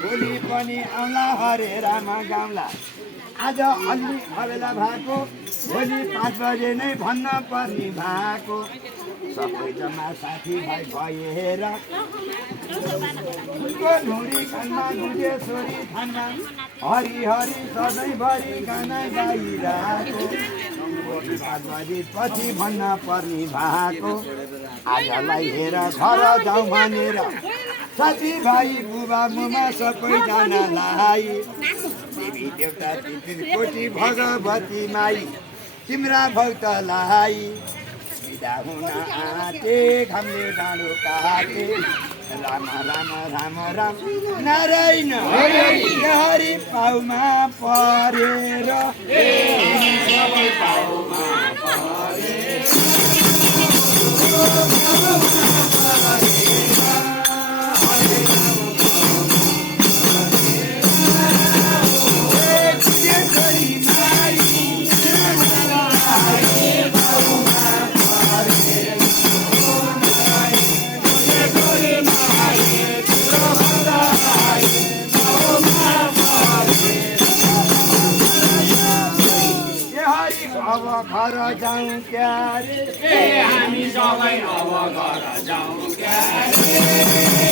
भोलि पनि आउला हरे राम गाउँला आज अलि अबेला भएको भोलि 5 बजे नै भन्न पर्ने भएको सबैजना साथीभाइ भएर फुलको ढुँडी कानमा गुजे छोरी थानमा हरि हरि सधैँभरि गाना गाइरहेको 5 बजेपछि भन्न पर्ने भएको आजलाई हेर घर जाउँ भनेर साथीभाइ बुबा मुमा सबैजनालाई देवी देवता 3 कोटी भगवती माई तिम्रा भक्तलाई बिदा हुन आँटे घामले डाँडो काटे राम राम राम राम नारायण हरि पाउमा परेर अब घर जाउँ क्यारे हामी सबै अब घर जाउँ क्यारे